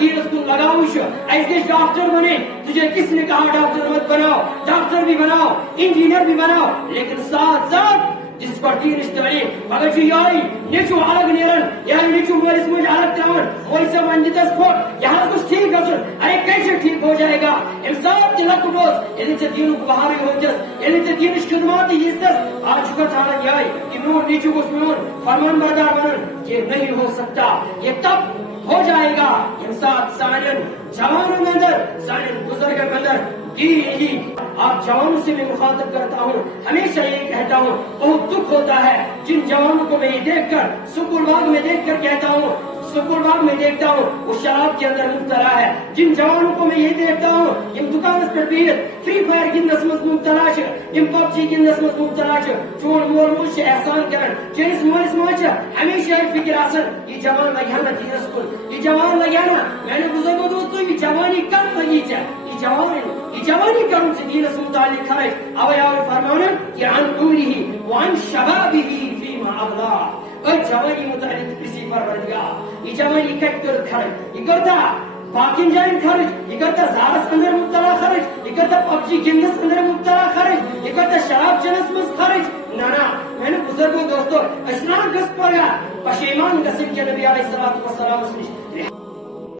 دین اس کو لگاؤ ایسے ڈاکٹر بنے. تجھے کس نے کہا ڈاکٹر مت بناؤ؟ ڈاکٹر بھی بناؤ, انجینئر بھی بناؤ, لیکن ساتھ ساتھ جس پر دین اشتغلی مگر جو یاری نیچو الگ نیرن یا نیچو مولس مجھ الگ تراون مولس منجتس کھوٹ یہاں کچھ ٹھیک گژھن. ارے کیسے ٹھیک ہو جائے گا؟ انسان تہ لکٹ اوس ییٚلہِ ژےٚ دیٖنُک بہارٕے ہوچس, ییٚلہِ ژےٚ دیٖنٕچ خدماتٕے دِژتس. آج چھُکھا ژھانڈان یہے کہ میون نیچو گوٚژھ میون فرمان بردار بنُن. یہ نہیں ہو سکتا. یہ تب ہو جائے گا انسان سانن جوانوں اندر, سانن بزرگوں کے اندر دین ہی. آپ جوانوں سے میں مخاطب کرتا ہوں, ہمیشہ یہ کہتا ہوں, بہت دکھ ہوتا ہے جن جوانوں کو میں یہ دیکھ کر سکول باغ میں دیکھ کر کہتا ہوں, سکول باغ میں دیکھتا ہوں وہ شراب کے اندر مبتلا ہے. جن جوانوں کو میں یہ دیکھتا ہوں یم دکانس پر بہت فری فائر گندنس مز مبتلا چھ, یم پب جی گندنس مز مبتلا چھ. چون مول موج احسان کران, چٲنِس مٲلِس ماجہِ ہمیشہ یہ فکر آسان یہ جوان لگیا نا دینس کن, یہ جوان لگیا نا. میں نے بزرگوں دوستوں یہ جوانی کم لگی ژےٚ, یہ جوانی کرن سے دینس متعلق خرچ. اوے آو فرمانا کہ عن عمره وعن شبابه فيما ابلاه. اور جوانی متعلق کسی پروردگار یہ جوانی کٹ کر خرچ, یہ کرتا باقی جائن خرچ, یہ کرتا زارس اندر مبتلا خرچ, یہ کرتا پب جی گندس اندر مبتلا خرچ, یہ کرتا شراب چنس مز خرچ. نا میں نے بزرگوں دوستو اسلام گس پگا پشیمان گسن کے نبی علیہ الصلوۃ والسلام